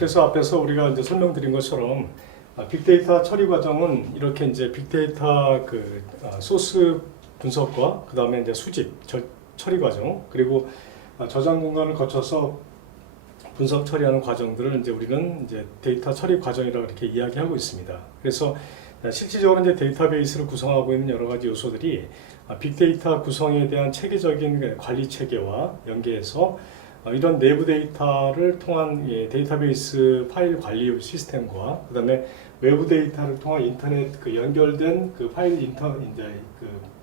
그래서 앞에서 우리가 이제 설명드린 것처럼 빅데이터 처리 과정은 이렇게 이제 빅데이터 소스 분석과 그 다음에 이제 수집, 처리 과정, 그리고 저장 공간을 거쳐서 분석 처리하는 과정들을 이제 우리는 이제 데이터 처리 과정이라고 이렇게 이야기하고 있습니다. 그래서 실질적으로 이제 데이터베이스를 구성하고 있는 여러 가지 요소들이 빅데이터 구성에 대한 체계적인 관리 체계와 연계해서 이런 내부 데이터를 통한 데이터베이스 파일 관리 시스템과 그 다음에 외부 데이터를 통한 인터넷 연결된 파일 이제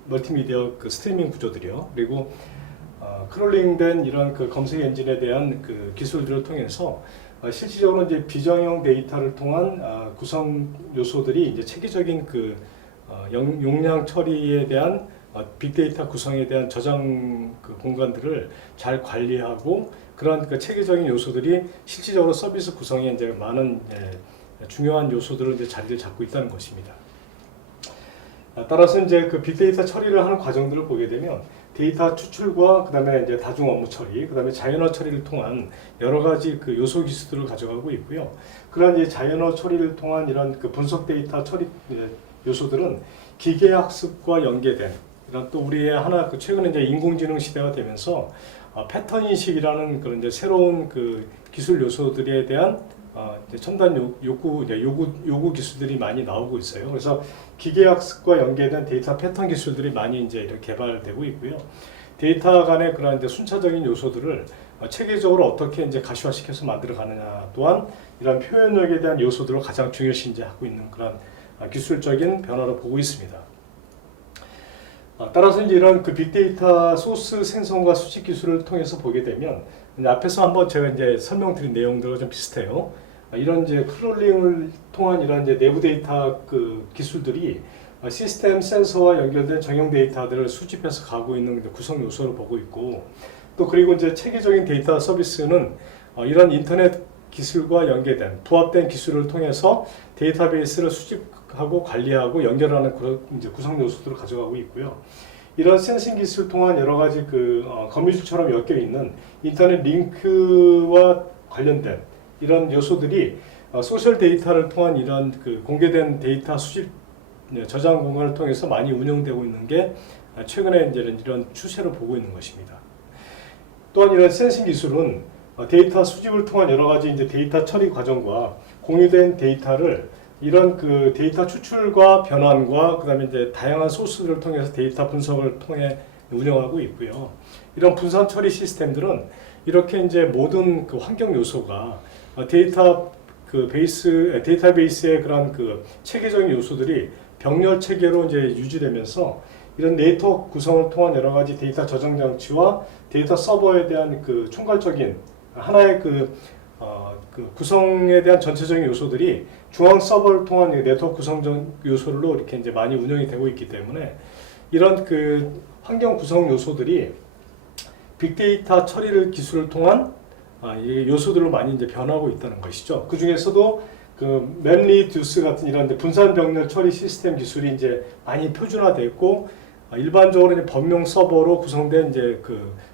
멀티미디어 스트리밍 구조들이요. 그리고 크롤링된 이런 검색 엔진에 대한 기술들을 통해서 실질적으로 이제 비정형 데이터를 통한 구성 요소들이 이제 체계적인 용량 처리에 대한 빅데이터 구성에 대한 저장 공간들을 잘 관리하고 그런 체계적인 요소들이 실질적으로 서비스 구성에 이제 많은 중요한 요소들을 이제 자리를 잡고 있다는 것입니다. 따라서 이제 빅데이터 처리를 하는 과정들을 보게 되면 데이터 추출과 그다음에 이제 다중 업무 처리, 그다음에 자연어 처리를 통한 여러 가지 요소 기술들을 가져가고 있고요. 그런 이제 자연어 처리를 통한 이런 분석 데이터 처리 요소들은 기계 학습과 연계된 이런 또 우리의 하나 최근에 이제 인공지능 시대가 되면서 패턴 인식이라는 그런 이제 새로운 기술 요소들에 대한 첨단 요구 기술들이 많이 나오고 있어요. 그래서 기계학습과 연계된 데이터 패턴 기술들이 많이 이제 이렇게 개발되고 있고요. 데이터 간의 그런 이제 순차적인 요소들을 체계적으로 어떻게 이제 가시화시켜서 만들어 가느냐 또한 이런 표현력에 대한 요소들을 가장 중요시 이제 하고 있는 그런 기술적인 변화로 보고 있습니다. 따라서 이제 이런 빅데이터 소스 생성과 수집 기술을 통해서 보게 되면 앞에서 한번 제가 이제 설명드린 내용들과 좀 비슷해요. 이런 이제 크롤링을 통한 이런 이제 내부 데이터 기술들이 시스템 센서와 연결된 정형 데이터들을 수집해서 가고 있는 구성 요소를 보고 있고 또 그리고 이제 체계적인 데이터 서비스는 이런 인터넷 기술과 연계된 부합된 기술을 통해서 데이터베이스를 수집하고 관리하고 연결하는 이제 구성 요소들을 가져가고 있고요. 이런 센싱 기술 통한 여러 가지 거미줄처럼 엮여 있는 인터넷 링크와 관련된 이런 요소들이 소셜 데이터를 통한 이런 공개된 데이터 수집 저장 공간을 통해서 많이 운영되고 있는 게 최근에 이제 이런 추세를 보고 있는 것입니다. 또한 이런 센싱 기술은 데이터 수집을 통한 여러 가지 이제 데이터 처리 과정과 공유된 데이터를 이런 데이터 추출과 변환과 그다음에 이제 다양한 소스들을 통해서 데이터 분석을 통해 운영하고 있고요. 이런 분산 처리 시스템들은 이렇게 이제 모든 환경 요소가 데이터베이스의 그런 체계적인 요소들이 병렬 체계로 이제 유지되면서 이런 네트워크 구성을 통한 여러 가지 데이터 저장 장치와 데이터 서버에 대한 총괄적인 하나의 구성에 대한 전체적인 요소들이 중앙 서버를 통한 네트워크 구성 요소로 이렇게 이제 많이 운영이 되고 있기 때문에 이런 환경 구성 요소들이 빅데이터 처리를 기술을 통한 요소들로 많이 이제 변하고 있다는 것이죠. 그 중에서도 맵리듀스 같은 이런 분산 병렬 처리 시스템 기술이 이제 많이 표준화됐고 일반적으로 이제 범용 서버로 구성된 이제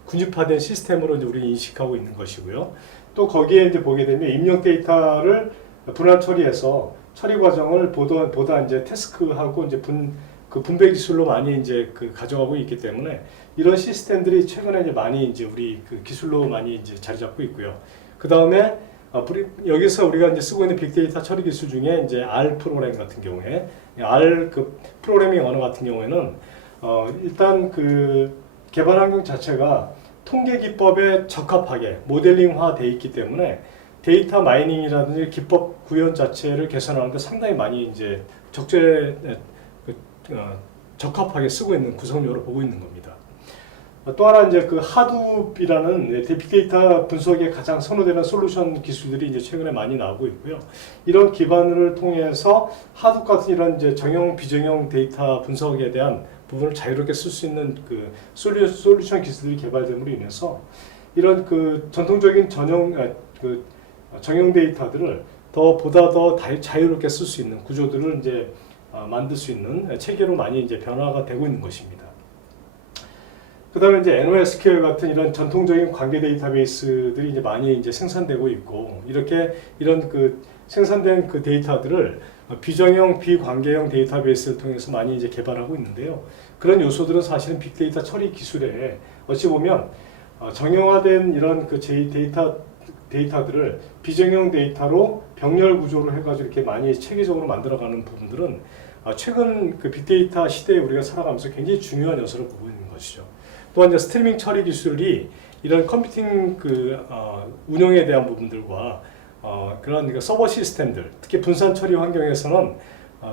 군집화된 시스템으로 이제 우리 인식하고 있는 것이고요. 또 거기에 이제 보게 되면 입력 데이터를 분할 처리해서 처리 과정을 보다 이제 태스크하고 이제 분배 기술로 많이 이제 가져가고 있기 때문에 이런 시스템들이 최근에 이제 많이 이제 우리 기술로 많이 이제 자리 잡고 있고요. 그 다음에 여기서 우리가 이제 쓰고 있는 빅데이터 처리 기술 중에 이제 R 프로그램 같은 경우에 R 프로그래밍 언어 같은 경우에는 일단 개발 환경 자체가 통계 기법에 적합하게 모델링화 되어 있기 때문에 데이터 마이닝이라든지 기법 구현 자체를 개선하는데 상당히 많이 이제 적합하게 쓰고 있는 구성료로 보고 있는 겁니다. 또 하나 이제 하둡이라는 빅데이터 분석에 가장 선호되는 솔루션 기술들이 이제 최근에 많이 나오고 있고요. 이런 기반을 통해서 하둡 같은 이런 이제 정형 비정형 데이터 분석에 대한 부분을 자유롭게 쓸 수 있는 솔루션 기술들이 개발됨으로 인해서 이런 전통적인 정형 데이터들을 보다 더 자유롭게 쓸 수 있는 구조들을 이제 만들 수 있는 체계로 많이 이제 변화가 되고 있는 것입니다. 그다음에 이제 NoSQL 같은 이런 전통적인 관계 데이터베이스들이 이제 많이 이제 생산되고 있고, 이렇게 이런 그 생산된 그 데이터들을 비정형, 비관계형 데이터베이스를 통해서 많이 이제 개발하고 있는데요. 그런 요소들은 사실은 빅데이터 처리 기술에 어찌 보면 정형화된 이런 그 데이터들을 비정형 데이터로 병렬 구조로 해가지고 이렇게 많이 체계적으로 만들어가는 부분들은 최근 그 빅데이터 시대에 우리가 살아가면서 굉장히 중요한 요소를 보고 있는 것이죠. 또한 이제 스트리밍 처리 기술이 이런 컴퓨팅 운영에 대한 부분들과 그런 그 서버 시스템들, 특히 분산 처리 환경에서는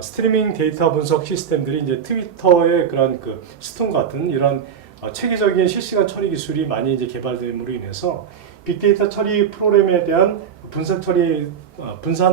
스트리밍 데이터 분석 시스템들이 이제 트위터의 그런 그 스톤 같은 이런 체계적인 실시간 처리 기술이 많이 이제 개발됨으로 인해서 빅데이터 처리 프로그램에 대한 분산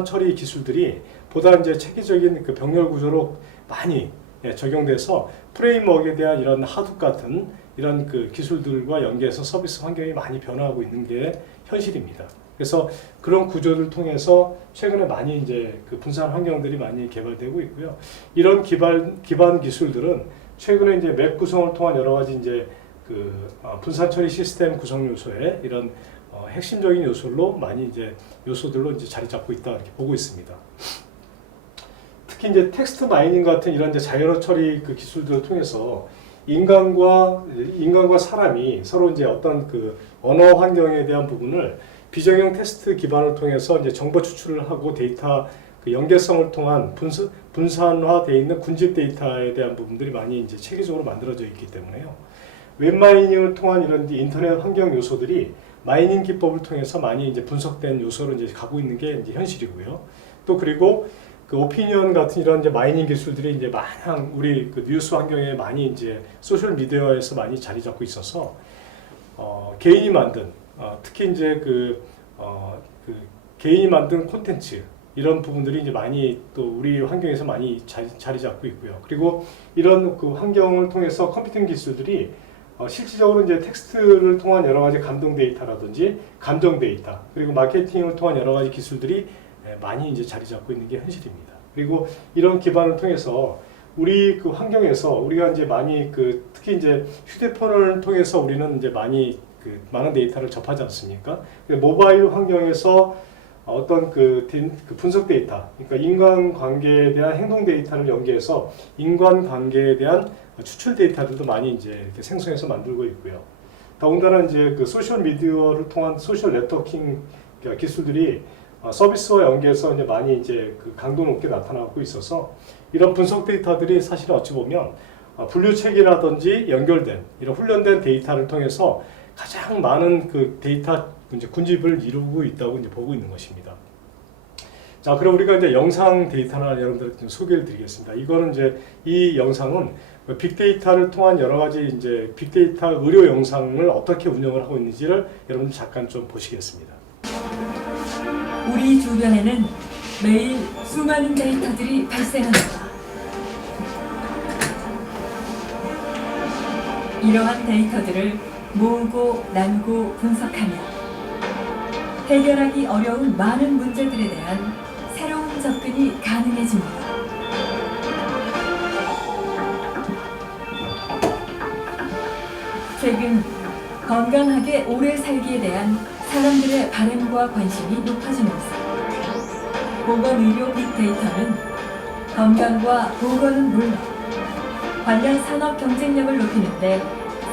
처리 기술들이 보다 이제 체계적인 그 병렬 구조로 많이 적용돼서 프레임워크에 대한 이런 하둡 같은 이런 그 기술들과 연계해서 서비스 환경이 많이 변화하고 있는 게 현실입니다. 그래서 그런 구조를 통해서 최근에 많이 이제 그 분산 환경들이 많이 개발되고 있고요. 이런 기반 기술들은 최근에 이제 맵 구성을 통한 여러 가지 이제 그 분산 처리 시스템 구성 요소의 이런 핵심적인 요소로 많이 이제 요소들로 이제 자리 잡고 있다 이렇게 보고 있습니다. 특히 이제 텍스트 마이닝 같은 이런 이제 자연어 처리 그 기술들을 통해서 인간과 사람이 서로 이제 어떤 그 언어 환경에 대한 부분을 비정형 테스트 기반을 통해서 이제 정보 추출을 하고 데이터 그 연계성을 통한 분산화되어 있는 군집 데이터에 대한 부분들이 많이 이제 체계적으로 만들어져 있기 때문에요. 웹 마이닝을 통한 이런 인터넷 환경 요소들이 마이닝 기법을 통해서 많이 이제 분석된 요소로 이제 가고 있는 게 이제 현실이고요. 또 그리고 그 오피니언 같은 이런 이제 마이닝 기술들이 이제 마냥 우리 그 뉴스 환경에 많이 이제 소셜 미디어에서 많이 자리 잡고 있어서 개인이 만든 특히 이제 그 개인이 만든 콘텐츠 이런 부분들이 이제 많이 또 우리 환경에서 많이 자리 잡고 있고요. 그리고 이런 그 환경을 통해서 컴퓨팅 기술들이 실질적으로 이제 텍스트를 통한 여러 가지 감동 데이터라든지 감정 데이터 그리고 마케팅을 통한 여러 가지 기술들이 많이 이제 자리 잡고 있는 게 현실입니다. 그리고 이런 기반을 통해서 우리 그 환경에서 우리가 이제 많이 그 특히 이제 휴대폰을 통해서 우리는 이제 많이 그 많은 데이터를 접하지 않습니까? 모바일 환경에서 어떤 그 분석 데이터, 그러니까 인간 관계에 대한 행동 데이터를 연계해서 인간 관계에 대한 추출 데이터들도 많이 이제 이렇게 생성해서 만들고 있고요. 더군다나 이제 그 소셜 미디어를 통한 소셜 네트워킹 기술들이 서비스와 연계해서 이제 많이 이제 그 강도 높게 나타나고 있어서 이런 분석 데이터들이 사실 어찌 보면 분류책이라든지 연결된 이런 훈련된 데이터를 통해서 가장 많은 그 데이터 이제 군집을 이루고 있다고 이제 보고 있는 것입니다. 자, 그럼 우리가 이제 영상 데이터나 여러분들 좀 소개를 드리겠습니다. 이거는 이제 이 영상은 빅데이터를 통한 여러 가지 이제 빅데이터 의료 영상을 어떻게 운영을 하고 있는지를 여러분들 잠깐 좀 보시겠습니다. 우리 주변에는 매일 수많은 데이터들이 발생합니다. 이러한 데이터들을 모으고 나누고 분석하며 해결하기 어려운 많은 문제들에 대한 새로운 접근이 가능해집니다. 최근 건강하게 오래 살기에 대한 사람들의 바람과 관심이 높아지면서 보건의료 빅데이터는 건강과 보건은 물론 관련 산업 경쟁력을 높이는 데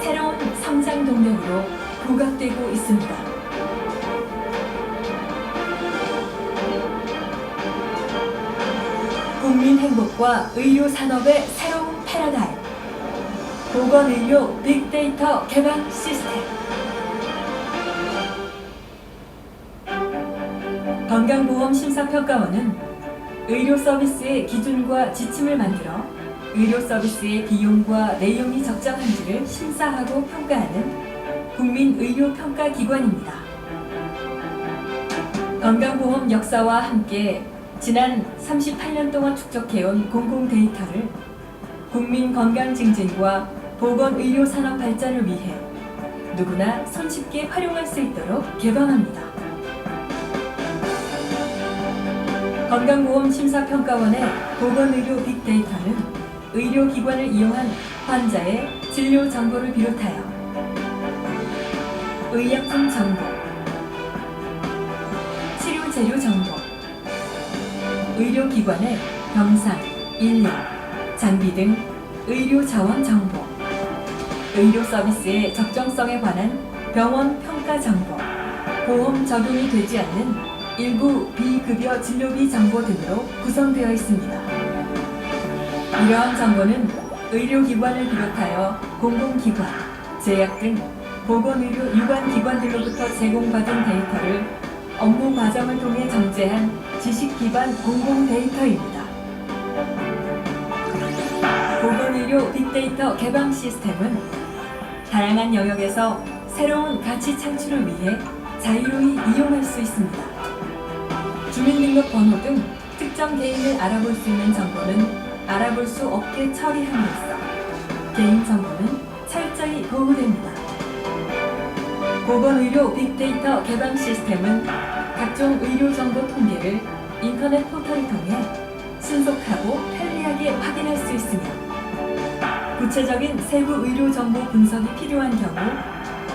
새로운 성장 동력으로 부각되고 있습니다. 국민 행복과 의료 산업의 새로운 패러다임 보건의료 빅데이터 개방 시스템 건강보험심사평가원은 의료 서비스의 기준과 지침을 만들어 의료 서비스의 비용과 내용이 적정한지를 심사하고 평가하는 국민의료평가기관입니다. 건강보험 역사와 함께 지난 38년 동안 축적해온 공공 데이터를 국민 건강 증진과 보건의료 산업 발전을 위해 누구나 손쉽게 활용할 수 있도록 개방합니다. 건강보험심사평가원의 보건의료 빅데이터는 의료기관을 이용한 환자의 진료 정보를 비롯하여 의약품 정보, 치료 재료 정보, 의료기관의 병상, 인력, 장비 등 의료 자원 정보, 의료 서비스의 적정성에 관한 병원 평가 정보, 보험 적용이 되지 않는 일부 비급여 진료비 정보 등으로 구성되어 있습니다. 이러한 정보는 의료기관을 비롯하여 공공기관, 제약 등 보건의료 유관기관들로부터 제공받은 데이터를 업무 과정을 통해 정제한 지식기반 공공 데이터입니다. 보건의료 빅데이터 개방 시스템은 다양한 영역에서 새로운 가치 창출을 위해 자유로이 이용할 수 있습니다. 주민등록번호 등 특정 개인을 알아볼 수 있는 정보는 알아볼 수 없게 처리함으로써 개인정보는 철저히 보호됩니다. 보건의료 빅데이터 개방 시스템은 각종 의료정보 통계를 인터넷 포털을 통해 신속하고 편리하게 확인할 수 있으며 구체적인 세부 의료정보 분석이 필요한 경우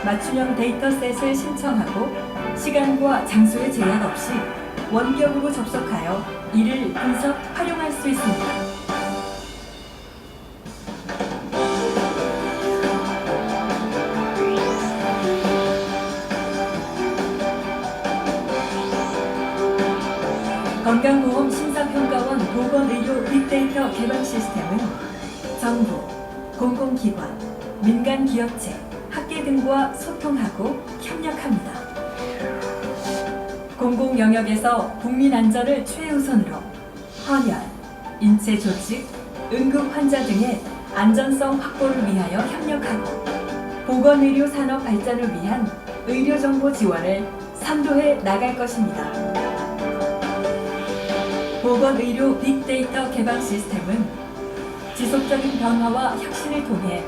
맞춤형 데이터셋을 신청하고 시간과 장소의 제약 없이 원격으로 접속하여 이를 분석, 활용할 수 있습니다. 건강보험 심사평가원 보건의료 빅데이터 개방 시스템은 정부, 공공기관, 민간기업체, 학계 등과 소통하고 협력합니다. 공공영역에서 국민 안전을 최우선으로 헌혈, 인체조직, 응급환자 등의 안전성 확보를 위하여 협력하고 보건의료 산업 발전을 위한 의료정보 지원을 선도해 나갈 것입니다. 보건의료 빅데이터 개방 시스템은 지속적인 변화와 혁신을 통해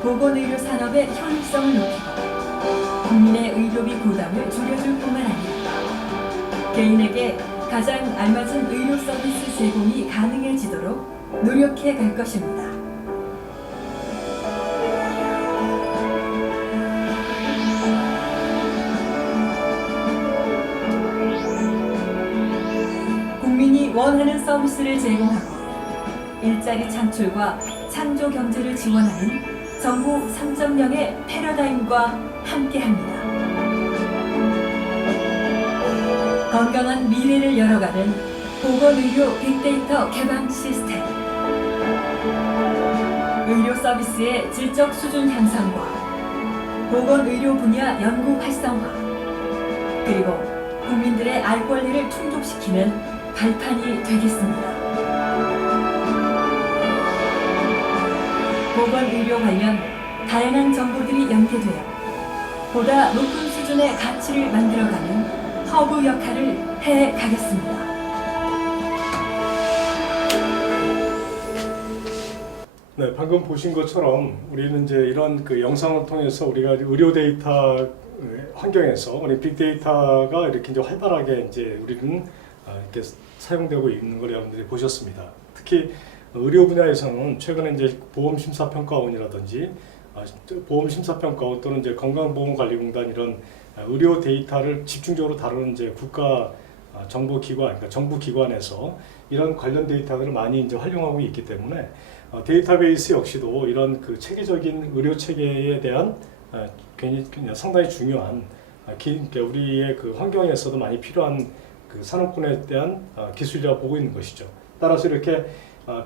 보건의료 산업의 효율성을 높이고 국민의 의료비 부담을 줄여줄 뿐만 아니라 개인에게 가장 알맞은 의료 서비스 제공이 가능해지도록 노력해 갈 것입니다. 국민이 원하는 서비스를 제공하고 일자리 창출과 창조 경제를 지원하는 정부 3.0의 패러다임과 함께합니다. 건강한 미래를 열어가는 보건의료 빅데이터 개방 시스템. 의료 서비스의 질적 수준 향상과 보건의료 분야 연구 활성화, 그리고 국민들의 알 권리를 충족시키는 발판이 되겠습니다. 보건의료 관련 다양한 정보들이 연계되어 보다 높은 수준의 가치를 만들어가는 허브 역할을 해 가겠습니다. 네, 방금 보신 것처럼 우리는 이제 이런 그 영상을 통해서 우리가 의료 데이터 환경에서 우리 빅데이터가 이렇게 이제 활발하게 이제 우리는 이렇게 사용되고 있는 걸 여러분들이 보셨습니다. 특히 의료 분야에서는 최근에 이제 보험심사평가원이라든지 보험심사평가원 또는 이제 건강보험관리공단 이런 의료 데이터를 집중적으로 다루는 이제 국가 정보기관, 그러니까 정부기관에서 이런 관련 데이터들을 많이 이제 활용하고 있기 때문에 데이터베이스 역시도 이런 그 체계적인 의료 체계에 대한 그냥 상당히 중요한 그러니까 우리의 그 환경에서도 많이 필요한 그 산업군에 대한 기술이라고 보고 있는 것이죠. 따라서 이렇게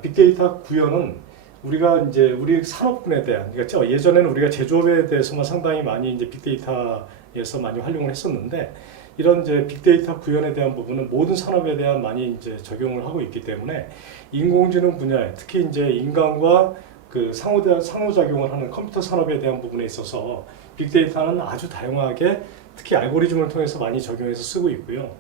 빅데이터 구현은 우리가 이제 우리 산업군에 대한, 그러니까 예전에는 우리가 제조업에 대해서만 상당히 많이 이제 빅데이터에서 많이 활용을 했었는데 이런 이제 빅데이터 구현에 대한 부분은 모든 산업에 대한 많이 이제 적용을 하고 있기 때문에 인공지능 분야에 특히 이제 인간과 그 상호작용을 하는 컴퓨터 산업에 대한 부분에 있어서 빅데이터는 아주 다양하게 특히 알고리즘을 통해서 많이 적용해서 쓰고 있고요.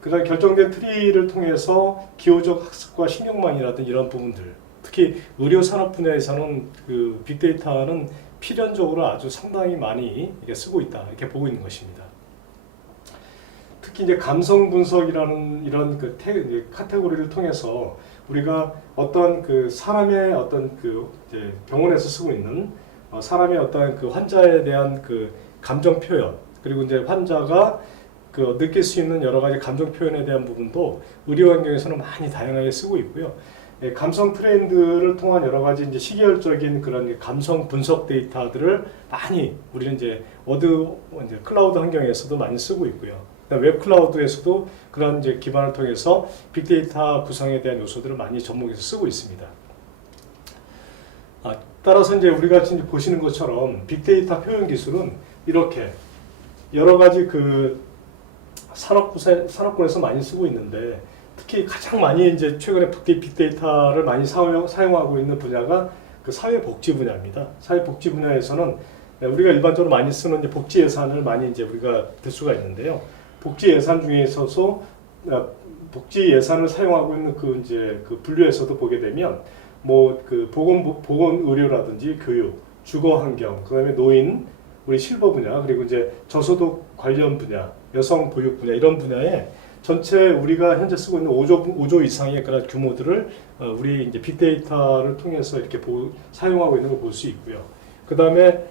그다음 결정된 트리를 통해서 기호적 학습과 신경망이라든 이런 부분들, 특히 의료 산업 분야에서는 그 빅데이터는 필연적으로 아주 상당히 많이 쓰고 있다 이렇게 보고 있는 것입니다. 특히 이제 감성 분석이라는 이런 그 카테고리를 통해서 우리가 어떤 그 사람의 어떤 그 이제 병원에서 쓰고 있는 사람의 어떤 그 환자에 대한 그 감정 표현, 그리고 이제 환자가 그 느낄 수 있는 여러 가지 감정 표현에 대한 부분도 의료 환경에서는 많이 다양하게 쓰고 있고요. 감성 트렌드를 통한 여러 가지 이제 시계열적인 그런 감성 분석 데이터들을 많이 우리는 이제 이제 클라우드 환경에서도 많이 쓰고 있고요. 웹 클라우드에서도 그런 이제 기반을 통해서 빅데이터 구성에 대한 요소들을 많이 접목해서 쓰고 있습니다. 따라서 이제 우리가 지금 보시는 것처럼 빅데이터 표현 기술은 이렇게 여러 가지 그 산업군에서 많이 쓰고 있는데, 특히 가장 많이 이제 최근에 빅데이터를 많이 사용하고 있는 분야가 그 사회복지 분야입니다. 사회복지 분야에서는 우리가 일반적으로 많이 쓰는 이제 복지 예산을 많이 이제 우리가 들 수가 있는데요. 복지 예산 중에 있어서 복지 예산을 사용하고 있는 그 이제 그 분류에서도 보게 되면 뭐 그 보건 의료라든지 교육, 주거 환경, 그다음에 노인, 우리 실버 분야, 그리고 이제 저소득 관련 분야, 여성 보육 분야, 이런 분야에 전체 우리가 현재 쓰고 있는 5조 이상의 그런 규모들을 우리 이제 빅데이터를 통해서 이렇게 사용하고 있는 걸 볼 수 있고요. 그 다음에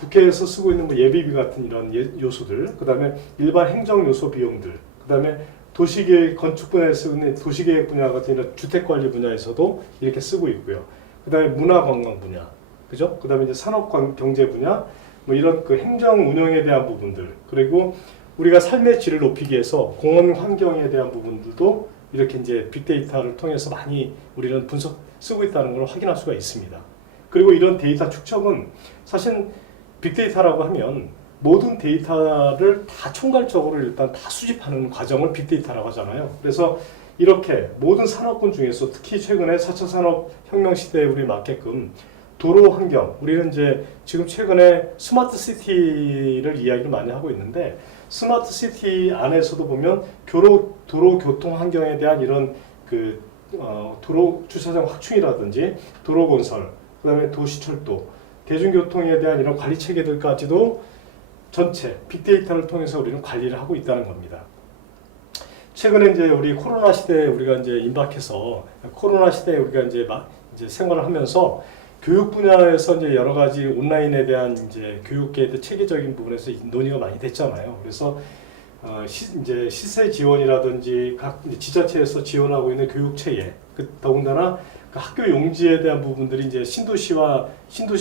국회에서 쓰고 있는 뭐 예비비 같은 이런 요소들, 그 다음에 일반 행정 요소 비용들, 그 다음에 도시계획, 건축 분야에서 쓰는 도시계획 분야 같은 이런 주택관리 분야에서도 이렇게 쓰고 있고요. 그 다음에 문화관광 분야, 그죠? 그 다음에 이제 산업경제 분야, 뭐 이런 그 행정 운영에 대한 부분들, 그리고 우리가 삶의 질을 높이기 위해서 공원 환경에 대한 부분들도 이렇게 이제 빅데이터를 통해서 많이 우리는 쓰고 있다는 걸 확인할 수가 있습니다. 그리고 이런 데이터 축적은 사실 빅데이터라고 하면 모든 데이터를 다 총괄적으로 일단 다 수집하는 과정을 빅데이터라고 하잖아요. 그래서 이렇게 모든 산업군 중에서 특히 최근에 4차 산업혁명 시대에 우리 맞게끔 도로 환경, 우리는 이제 지금 최근에 스마트 시티를 이야기를 많이 하고 있는데, 스마트 시티 안에서도 보면 도로 교통 환경에 대한 이런 그 도로 주차장 확충이라든지 도로 건설, 그다음에 도시철도, 대중교통에 대한 이런 관리 체계들까지도 전체 빅데이터를 통해서 우리는 관리를 하고 있다는 겁니다. 최근에 이제 우리 코로나 시대에 우리가 이제 임박해서 코로나 시대에 우리가 이제 생활을 하면서 교육 분야에서 이제 여러 가지 온라인에 대한 이제 교육계의 체계적인 부분에서 논의가 많이 됐잖아요. 그래서 이제 시세 지원이라든지 각 지자체에서 지원하고 있는 교육 체계, 더군다나 그 학교 용지에 대한 부분들이 이제 신도시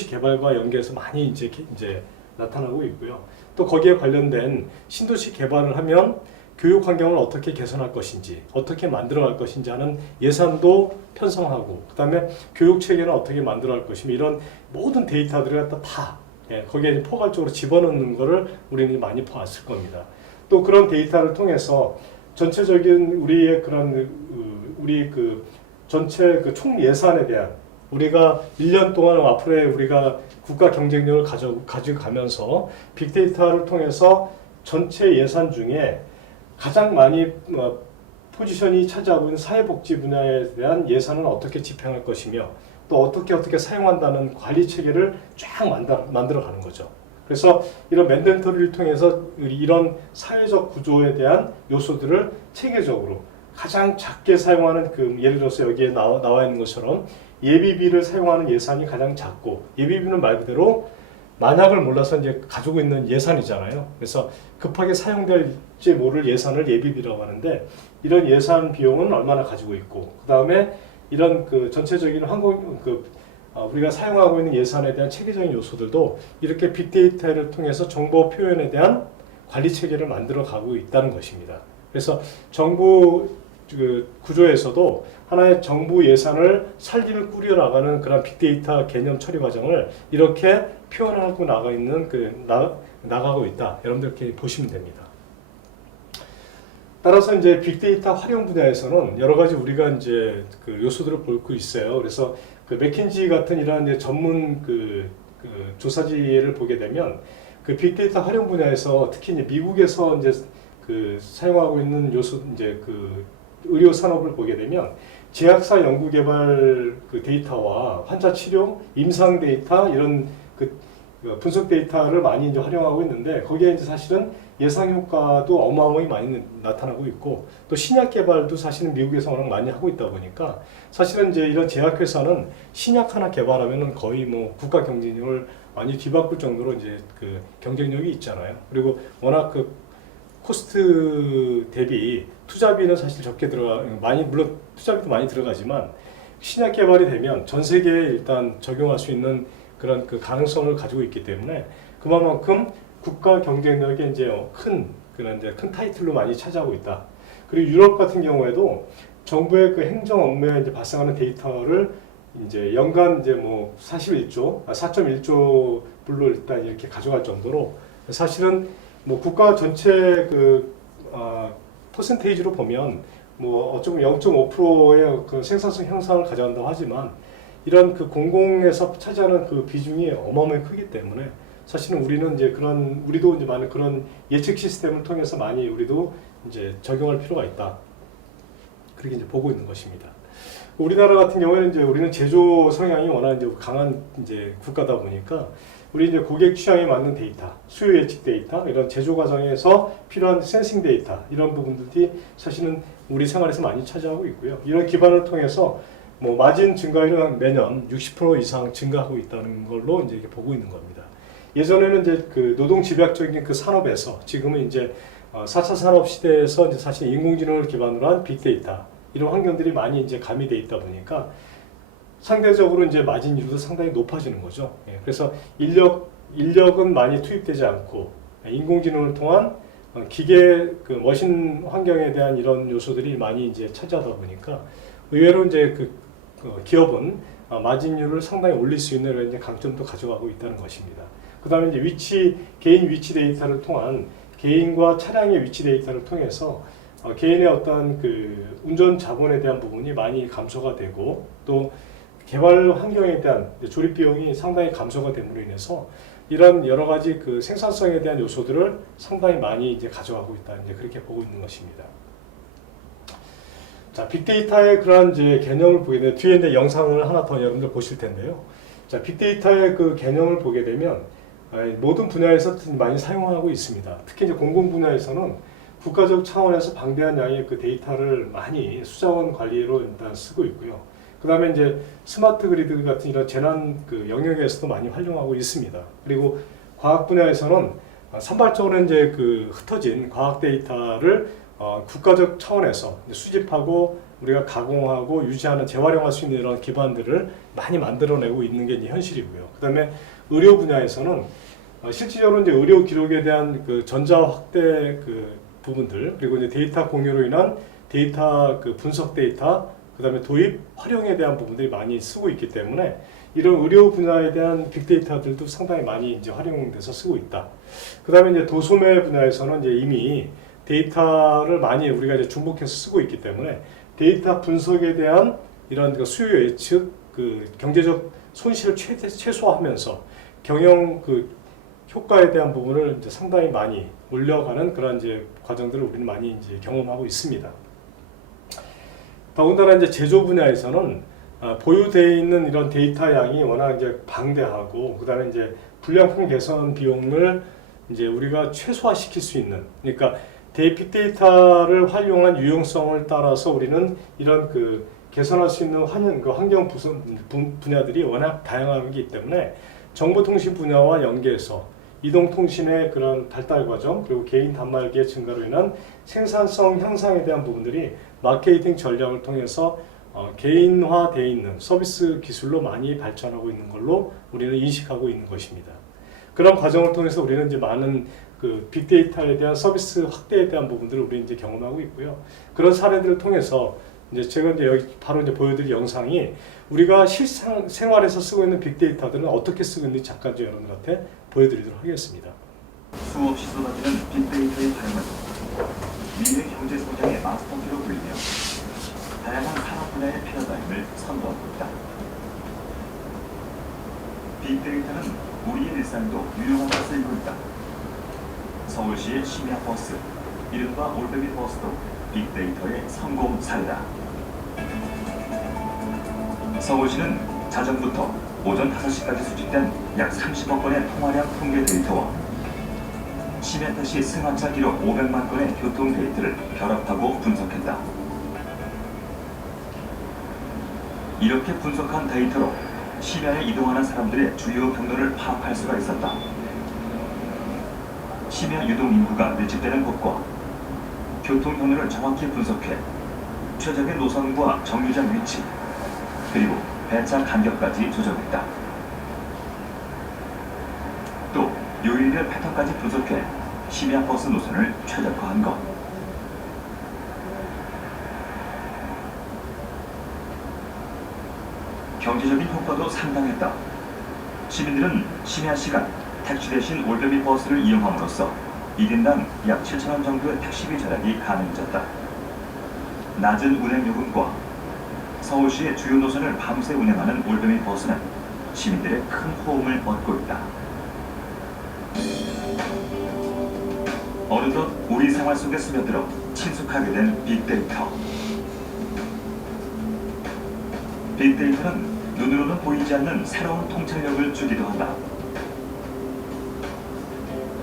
개발과 연계해서 많이 이제 나타나고 있고요. 또 거기에 관련된 신도시 개발을 하면 교육 환경을 어떻게 개선할 것인지, 어떻게 만들어갈 것인지 하는 예산도 편성하고, 그 다음에 교육 체계는 어떻게 만들어갈 것이며, 이런 모든 데이터들을 갖다 다 거기에 포괄적으로 집어넣는 것을 우리는 많이 보았을 겁니다. 또 그런 데이터를 통해서 전체적인 우리의 그런 우리 그 전체 그 총 예산에 대한, 우리가 1년 동안 앞으로의 우리가 국가 경쟁력을 가져가면서 빅데이터를 통해서 전체 예산 중에 가장 많이 포지션이 차지하고 있는 사회복지 분야에 대한 예산은 어떻게 집행할 것이며, 또 어떻게 사용한다는 관리 체계를 쫙 만들어가는 거죠. 그래서 이런 맨덴터리를 통해서 이런 사회적 구조에 대한 요소들을 체계적으로 가장 작게 사용하는 예를 들어서 여기에 나와 있는 것처럼 예비비를 사용하는 예산이 가장 작고, 예비비는 말 그대로 만약을 몰라서 이제 가지고 있는 예산이잖아요. 그래서 급하게 사용될지 모를 예산을 예비비라고 하는데, 이런 예산 비용은 얼마나 가지고 있고, 그 다음에 이런 그 전체적인 우리가 사용하고 있는 예산에 대한 체계적인 요소들도 이렇게 빅데이터를 통해서 정보 표현에 대한 관리 체계를 만들어 가고 있다는 것입니다. 그래서 정부 구조에서도 하나의 정부 예산을 살림을 꾸려나가는 그런 빅데이터 개념 처리 과정을 이렇게 표현하고 나가고 있다. 여러분들 이렇게 보시면 됩니다. 따라서 이제 빅데이터 활용 분야에서는 여러 가지 우리가 이제 그 요소들을 보고 있어요. 그래서 그 맥킨지 같은 이러한 이제 전문 조사지를 보게 되면 그 빅데이터 활용 분야에서 특히 이제 미국에서 이제 사용하고 있는 요소, 이제 의료 산업을 보게 되면 제약사 연구개발 데이터와 환자 치료, 임상 데이터, 이런 분석 데이터를 많이 이제 활용하고 있는데, 거기에 이제 사실은 예상 효과도 어마어마하게 많이 나타나고 있고, 또 신약 개발도 사실은 미국에서 워낙 많이 하고 있다 보니까, 사실은 이제 이런 제약회사는 신약 하나 개발하면은 거의 뭐 국가 경쟁력을 많이 뒤바꿀 정도로 이제 그 경쟁력이 있잖아요. 그리고 워낙 그 코스트 대비 투자비는 사실 적게 물론 투자비도 많이 들어가지만 신약 개발이 되면 전 세계에 일단 적용할 수 있는 그런 그 가능성을 가지고 있기 때문에 그만큼 국가 경쟁력에 이제 큰 타이틀로 많이 차지하고 있다. 그리고 유럽 같은 경우에도 정부의 그 행정 업무에 이제 발생하는 데이터를 이제 연간 이제 뭐 4.1조 불로 일단 이렇게 가져갈 정도로 사실은 뭐 국가 전체 퍼센테이지로 보면 뭐 어쩌면 0.5%의 그 생산성 향상을 가져간다고 하지만 이런 그 공공에서 차지하는 그 비중이 어마어마하게 크기 때문에 사실은 우리도 이제 많은 그런 예측 시스템을 통해서 많이 우리도 이제 적용할 필요가 있다. 그렇게 이제 보고 있는 것입니다. 우리나라 같은 경우에는 이제 우리는 제조 성향이 워낙 이제 강한 이제 국가다 보니까 우리 이제 고객 취향에 맞는 데이터, 수요 예측 데이터, 이런 제조 과정에서 필요한 센싱 데이터 이런 부분들이 사실은 우리 생활에서 많이 차지하고 있고요. 이런 기반을 통해서 뭐 마진 증가율은 매년 60% 이상 증가하고 있다는 걸로 이제 이렇게 보고 있는 겁니다. 예전에는 이제 그 노동 집약적인 그 산업에서 지금은 이제 4차 산업 시대에서 이제 사실 인공지능을 기반으로 한 빅데이터 이런 환경들이 많이 이제 가미돼 있다 보니까 상대적으로 이제 마진율도 상당히 높아지는 거죠. 예, 그래서 인력은 많이 투입되지 않고 인공지능을 통한 기계 그 머신 환경에 대한 이런 요소들이 많이 이제 차지하다 보니까 의외로 이제 그 기업은 마진율을 상당히 올릴 수 있는 이런 이제 강점도 가져가고 있다는 것입니다. 그다음에 이제 개인 위치 데이터를 통한 개인과 차량의 위치 데이터를 통해서 개인의 어떤 그 운전 자본에 대한 부분이 많이 감소가 되고 또 개발 환경에 대한 조립 비용이 상당히 감소가 됨으로 인해서 이런 여러 가지 그 생산성에 대한 요소들을 상당히 많이 이제 가져가고 있다. 이제 그렇게 보고 있는 것입니다. 자, 빅데이터의 그런 이제 개념을 보게 되면 뒤에 이제 영상을 하나 더 여러분들 보실 텐데요. 자, 빅데이터의 그 개념을 보게 되면 모든 분야에서 많이 사용하고 있습니다. 특히 이제 공공 분야에서는 국가적 차원에서 방대한 양의 그 데이터를 많이 수자원 관리로 일단 쓰고 있고요. 그 다음에 이제 스마트 그리드 같은 이런 재난 그 영역에서도 많이 활용하고 있습니다. 그리고 과학 분야에서는 산발적으로 이제 그 흩어진 과학 데이터를 국가적 차원에서 수집하고 우리가 가공하고 유지하는 재활용할 수 있는 이런 기반들을 많이 만들어내고 있는 게 이제 현실이고요. 그 다음에 의료 분야에서는 실질적으로 이제 의료 기록에 대한 그 전자 확대 그 부분들 그리고 이제 데이터 공유로 인한 데이터 그 분석 데이터 그 다음에 도입 활용에 대한 부분들이 많이 쓰고 있기 때문에 이런 의료 분야에 대한 빅데이터들도 상당히 많이 이제 활용돼서 쓰고 있다. 그 다음에 이제 도소매 분야에서는 이제 이미 데이터를 많이 우리가 이제 중복해서 쓰고 있기 때문에 데이터 분석에 대한 이런 그 수요 예측, 그 경제적 손실을 최소화하면서 경영 그 효과에 대한 부분을 이제 상당히 많이 올려가는 그런 이제 과정들을 우리는 많이 이제 경험하고 있습니다. 더군다나 이제 제조 분야에서는 보유되어 있는 이런 데이터 양이 워낙 이제 방대하고 그다음에 이제 불량품 개선 비용을 이제 우리가 최소화시킬 수 있는 그러니까 빅데이터를 활용한 유용성을 따라서 우리는 이런 그 개선할 수 있는 환경 분야들이 워낙 다양하기 때문에 정보통신 분야와 연계해서 이동통신의 그런 발달 과정 그리고 개인 단말기의 증가로 인한 생산성 향상에 대한 부분들이 마케팅 전략을 통해서 개인화되어 있는 서비스 기술로 많이 발전하고 있는 걸로 우리는 인식하고 있는 것입니다. 그런 과정을 통해서 우리는 이제 많은 그 빅데이터에 대한 서비스 확대에 대한 부분들을 우리 이제 경험하고 있고요. 그런 사례들을 통해서 이제 제가 이제 여기 바로 이제 보여드릴 영상이 우리가 실생활에서 쓰고 있는 빅데이터들은 어떻게 쓰고 있는지 잠깐 이제 여러분들한테 보여드리도록 하겠습니다. 수없이 쏟아지는 빅데이터의 활용은 미래 경제 성장의 마스터키로 불리며 다양한 산업 분야의 패러다임을 선도하고 있다. 빅데이터는 우리의 일상도 유용하게 쓰이고 있다. 서울시의 심야 버스, 이른바 올빼미 버스도 빅데이터의 성공 사례다. 서울시는 자정부터 오전 5시까지 수집된 약 30억 건의 통화량 통계 데이터와 시멘트시 승하차 기록 500만 건의 교통 데이터를 결합하고 분석했다. 이렇게 분석한 데이터로 심야에 이동하는 사람들의 주요 경로를 파악할 수가 있었다. 심야 유동 인구가 밀집되는 곳과 교통 경로를 정확히 분석해 최적의 노선과 정류장 위치, 그리고 배차 간격까지 조정했다. 또 요일별 패턴까지 분석해 심야 버스 노선을 최적화한 것. 경제적인 효과도 상당했다. 시민들은 심야 시간 택시 대신 올빼미 버스를 이용함으로써 1인당 약 7,000원 정도의 택시비 절약이 가능해졌다. 낮은 운행 요금과 서울시의 주요 노선을 밤새 운행하는 올빼미 버스는 시민들의 큰 호응을 얻고 있다. 어느덧 우리 생활 속에 스며들어 친숙하게 된 빅데이터. 빅데이터는 눈으로는 보이지 않는 새로운 통찰력을 주기도 한다.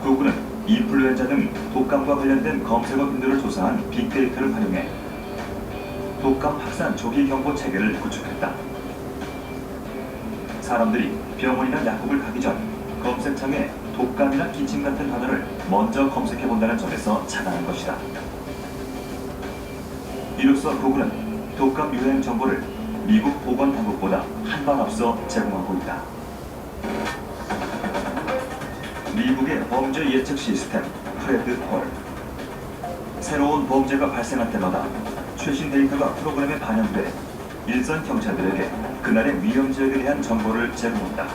구글은 인플루엔자 등 독감과 관련된 검색어 빈도를 조사한 빅데이터를 활용해 독감 확산 조기 경보 체계를 구축했다. 사람들이 병원이나 약국을 가기 전 검색창에 독감이나 기침 같은 단어를 먼저 검색해 본다는 점에서 착안한 것이다. 이로써 구글은 독감 유행 정보를 미국 보건당국보다 한 발 앞서 제공하고 있다. 미국의 범죄 예측 시스템 프레드 홀. 새로운 범죄가 발생할 때마다 최신 데이터가 프로그램에 반영돼 일선 경찰들에게 그날의 위험 지역에 대한 정보를 제공한다.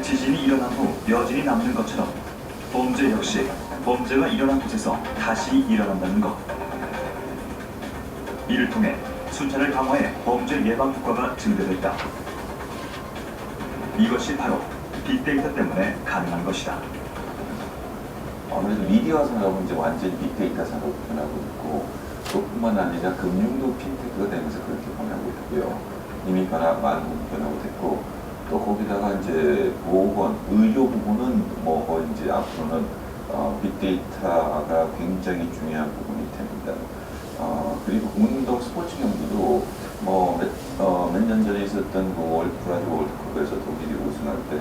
지진이 일어난 후 여진이 남는 것처럼 범죄 역시 범죄가 일어난 곳에서 다시 일어난다는 것. 이를 통해 순찰을 강화해 범죄 예방 효과가 증대됐다. 이것이 바로 빅데이터 때문에 가능한 것이다. 아무래도 미디어 산업은 이제 완전히 빅데이터 산업으로 변하고 있고, 그뿐만 아니라 금융도 핀테크가 되면서 그렇게 변하고 있고요. 이미 많은 부분 변하고 됐고, 또 거기다가 이제 보건, 의료 부분은 뭐 이제 앞으로는 빅데이터가 굉장히 중요한 부분이 됩니다. 그리고 운동 스포츠 경기도 몇 년 전에 있었던 그 브라질 월드컵에서 독일이 우승할 때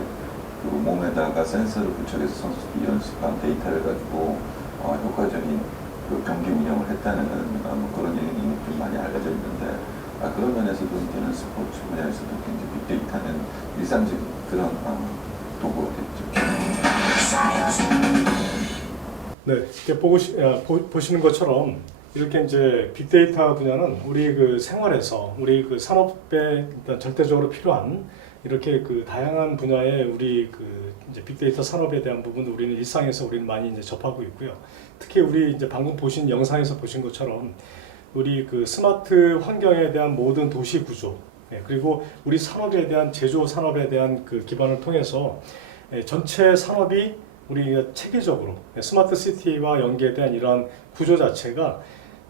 그 몸에다가 센서를 부착해서 선수들이 연습한 데이터를 가지고 효과적인 그 경기 운영을 했다는 그런 얘기는 좀 많이 알려져 있는데, 그런 면에서도 이제는 스포츠 분야에서도 굉장히 빅데이터는 일상적인 그런 도구가 됐죠. 네, 이렇게 보시는 것처럼 이렇게 이제 빅데이터 분야는 우리 그 생활에서 우리 그 산업에 일단 절대적으로 필요한 이렇게 그 다양한 분야의 우리 그 이제 빅데이터 산업에 대한 부분도 우리는 일상에서 우리는 많이 이제 접하고 있고요. 특히 우리 이제 방금 보신 영상에서 보신 것처럼 우리 그 스마트 환경에 대한 모든 도시 구조, 그리고 우리 산업에 대한 제조 산업에 대한 그 기반을 통해서 전체 산업이 우리가 체계적으로 스마트 시티와 연계된 이러한 구조 자체가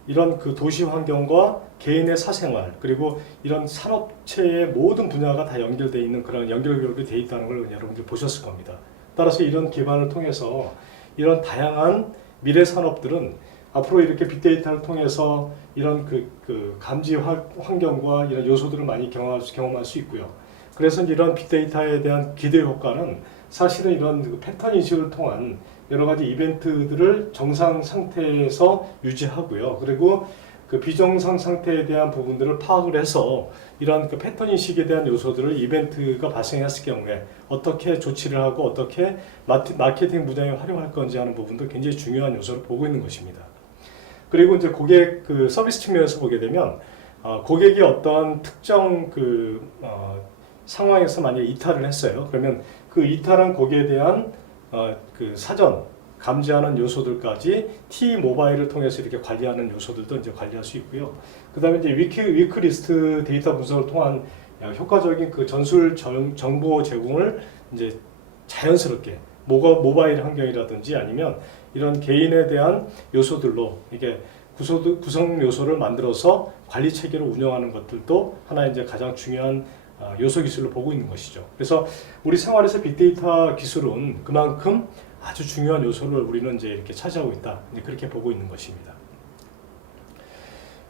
이런 그 도시 환경과 개인의 사생활, 그리고 이런 산업체의 모든 분야가 다 연결되어 있는 그런 연결고리가 되어 있다는 걸 여러분들 보셨을 겁니다. 따라서 이런 기반을 통해서 이런 다양한 미래 산업들은 앞으로 이렇게 빅데이터를 통해서 이런 그 감지 환경과 이런 요소들을 많이 경험할 수 있고요. 그래서 이런 빅데이터에 대한 기대 효과는 사실은 이런 그 패턴 인식을 통한 여러 가지 이벤트들을 정상 상태에서 유지하고요. 그리고 그 비정상 상태에 대한 부분들을 파악을 해서 이런 그 패턴 인식에 대한 요소들을 이벤트가 발생했을 경우에 어떻게 조치를 하고 어떻게 마케팅 분야에 활용할 건지 하는 부분도 굉장히 중요한 요소를 보고 있는 것입니다. 그리고 이제 고객 그 서비스 측면에서 보게 되면 고객이 어떠한 특정 상황에서 만약에 이탈을 했어요. 그러면 그 이탈한 고객에 대한 그 사전 감지하는 요소들까지 T-모바일을 통해서 이렇게 관리하는 요소들도 이제 관리할 수 있고요. 그 다음에 이제 위크리스트 데이터 분석을 통한 효과적인 그 전술 정보 제공을 이제 자연스럽게 모바일 환경이라든지 아니면 이런 개인에 대한 요소들로 이게 구성 요소를 만들어서 관리 체계를 운영하는 것들도 하나 이제 가장 중요한 요소 기술로 보고 있는 것이죠. 그래서 우리 생활에서 빅데이터 기술은 그만큼 아주 중요한 요소를 우리는 이제 이렇게 차지하고 있다. 이제 그렇게 보고 있는 것입니다.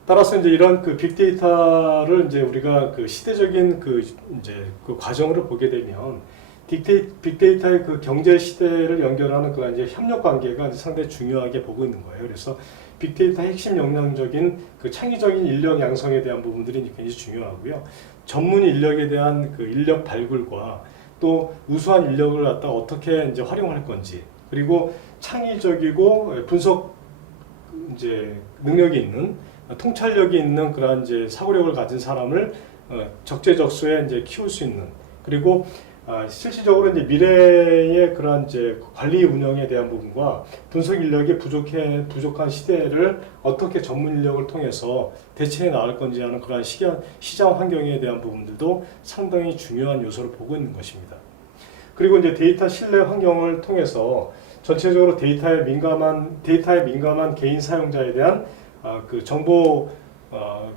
따라서 이제 이런 그 빅데이터를 이제 우리가 그 시대적인 그 이제 그 과정으로 보게 되면 빅데이터의 그 경제 시대를 연결하는 그 이제 협력 관계가 이제 상당히 중요하게 보고 있는 거예요. 그래서 빅데이터 핵심 역량적인 그 창의적인 인력 양성에 대한 부분들이 굉장히 중요하고요. 전문 인력에 대한 그 인력 발굴과 또 우수한 인력을 갖다 어떻게 이제 활용할 건지, 그리고 창의적이고 분석 이제 능력이 있는, 통찰력이 있는 그러한 이제 사고력을 가진 사람을 적재적소에 이제 키울 수 있는, 그리고 실질적으로 이제 미래의 그러한 이제 관리 운영에 대한 부분과 분석 인력이 부족한 시대를 어떻게 전문 인력을 통해서 대체해 나갈 건지 하는 그러한 시장 환경에 대한 부분들도 상당히 중요한 요소를 보고 있는 것입니다. 그리고 이제 데이터 신뢰 환경을 통해서 전체적으로 데이터에 민감한 개인 사용자에 대한 그 정보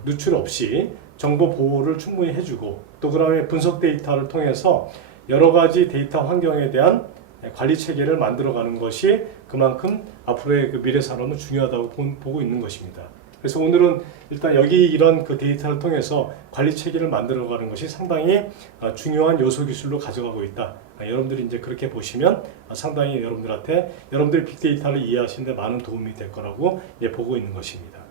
누출 없이 정보 보호를 충분히 해주고, 또 그다음에 분석 데이터를 통해서 여러 가지 데이터 환경에 대한 관리 체계를 만들어가는 것이 그만큼 앞으로의 그 미래 산업은 중요하다고 보고 있는 것입니다. 그래서 오늘은 일단 이런 그 데이터를 통해서 관리 체계를 만들어가는 것이 상당히 중요한 요소 기술로 가져가고 있다. 여러분들이 이제 그렇게 보시면 상당히 여러분들이 빅데이터를 이해하시는 데 많은 도움이 될 거라고 보고 있는 것입니다.